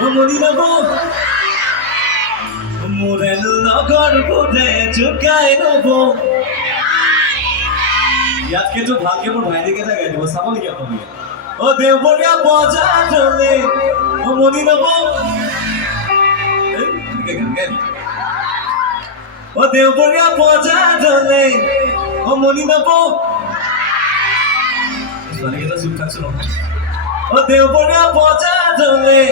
মনি নব মোরে লগৰ বোধে চুকাই নব ইয়াতকেতো ভালকে মোৰ ভাইটিকেইটা গাই দিব চাব নেকি আপোনালোকে অ দেওবৰীয়া বজাৰলে মনি নব অ দেওবৰীয়া বজাৰলে মনি নব ছোৱালীকেইটা চুপ থাকছো নহয় অ দেওবৰীয়া বজাৰলে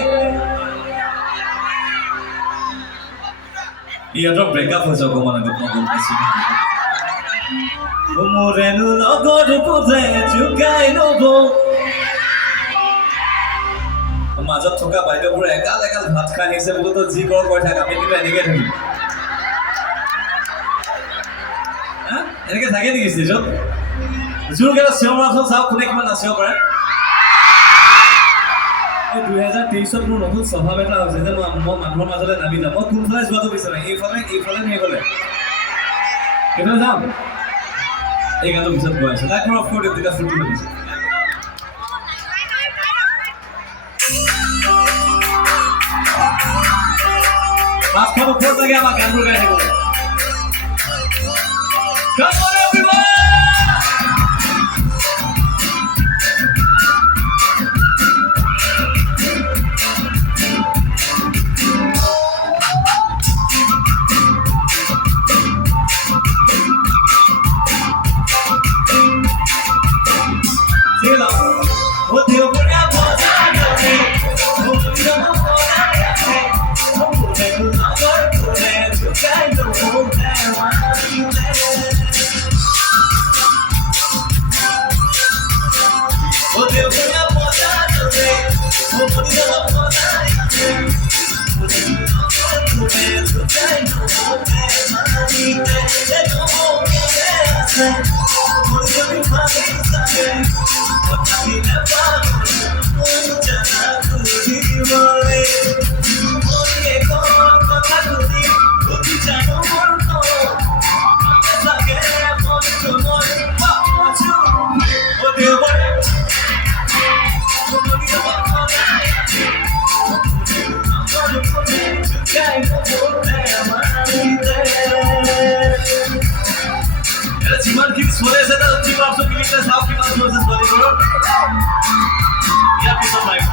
ইহঁতৰ ব্ৰেকআপ হৈ যাব মানে গম পাইছো মোৰেনো লগৰ বোধে চুকাই নব মাজত থকা বাইদেউবোৰে একাল একাল ভাত খাই আহিছে বোলো যি কৰ কৈ থাক আমি কিন্তু এনেকে থাকিম এনেকে থাকে নেকি ষ্টেজত জোৰকেইটা চিঞৰাচোন চাওক কোনে কিমান নাচিব পাৰে 2023 মোৰ নতুন স্বভাৱ এটা হৈছে যে মই মানুহৰ মাজলৈ নামি যাম মই কোনফালে যোৱাটো বিচাৰো এইফালে নে এইফালে যাম এই গানটো পিছত গৈ আছে লাইক মোৰ অফ কৰি দিওঁ তেতিয়া ফুটি পাতিছে পাঁচখন ওপৰত লাগে আমাৰ গানবোৰ গাই থাকিব Come on everyone! Simon keeps swore as a team of the how he was versus Bollywood. Yeah, piece of life.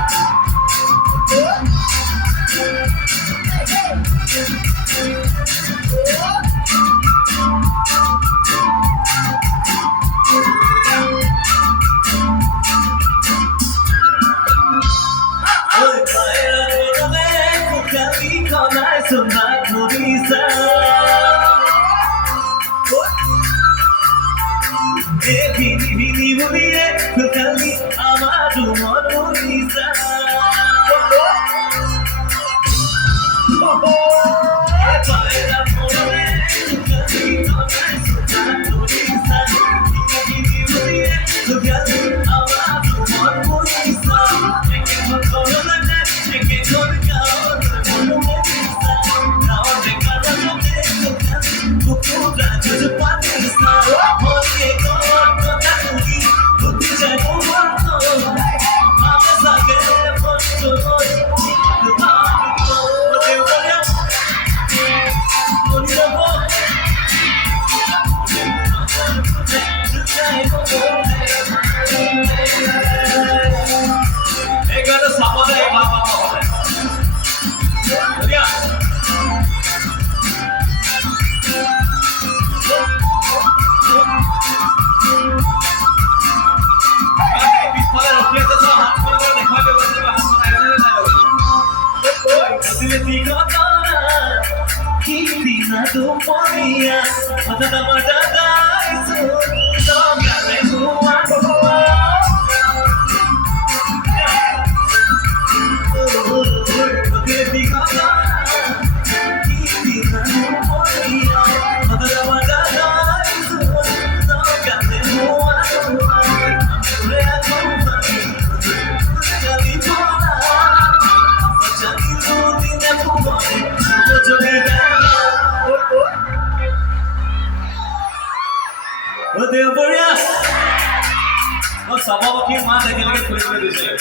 Sabah bakayım madem gelmek kulübe düşecek.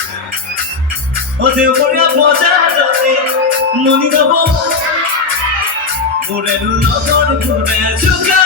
O dev buraya boca dönüyor. মনি যাব মোৰে লগৰ ঘূৰে চুকা